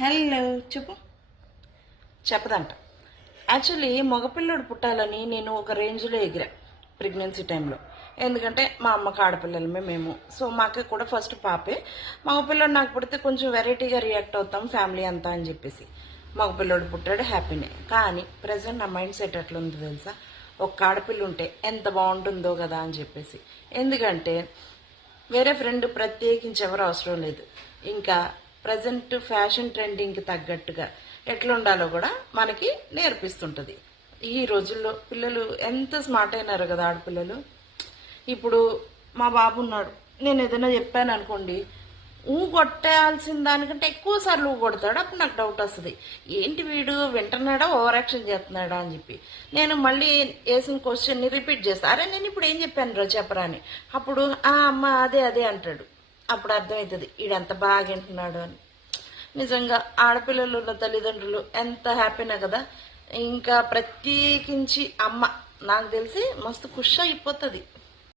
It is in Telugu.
హలో చెప్పు. చెప్పదంట. యాక్చువల్లీ మగపిల్లడు పుట్టాలని నేను ఒక రేంజ్లో ఎగిరా ప్రెగ్నెన్సీ టైంలో. ఎందుకంటే మా అమ్మకి ఆడపిల్లలమే మేము. సో మాకు కూడా ఫస్ట్ పాపే. మగపిల్లడు నాకు పుడితే కొంచెం వెరైటీగా రియాక్ట్ అవుతాం ఫ్యామిలీ అంతా అని చెప్పేసి. మగపిల్లడు పుట్టాడు, హ్యాపీనే. కానీ ప్రజెంట్ నా మైండ్ సెట్ ఎట్లుందో తెలుసా? ఒక ఆడపిల్ల ఉంటే ఎంత బాగుంటుందో కదా అని చెప్పేసి. ఎందుకంటే వేరే ఫ్రెండ్ ప్రత్యేకించి ఎవరు అవసరం లేదు. ఇంకా ప్రజెంట్ ఫ్యాషన్ ట్రెండింగ్కి తగ్గట్టుగా ఎట్లా ఉండాలో కూడా మనకి నేర్పిస్తుంటుంది. ఈ రోజుల్లో పిల్లలు ఎంత స్మార్ట్ అయినారు కదా ఆడపిల్లలు. ఇప్పుడు మా బాబు ఉన్నాడు, నేను ఏదైనా చెప్పాను అనుకోండి, కొట్టేయాల్సిన దానికంటే ఎక్కువ సార్లు కొడతాడు. అప్పుడు నాకు డౌట్ వస్తుంది, ఏంటి వీడు వింటున్నాడా ఓవర్ యాక్షన్ చేస్తున్నాడా అని చెప్పి. నేను మళ్ళీ వేసిన క్వశ్చన్ని రిపీట్ చేస్తాను, అరే నేను ఇప్పుడు ఏం చెప్పాను రా చెప్పరా అని. అప్పుడు అమ్మ అదే అదే అంటాడు. అప్పుడు అర్థమవుతుంది వీడంత బాగా వింటున్నాడు అని. నిజంగా ఆడపిల్లలు ఉన్న తల్లిదండ్రులు ఎంత హ్యాపీనా కదా. ఇంకా ప్రత్యేకించి అమ్మ నాకు తెలిసి మస్తు ఖుషి అయిపోతుంది.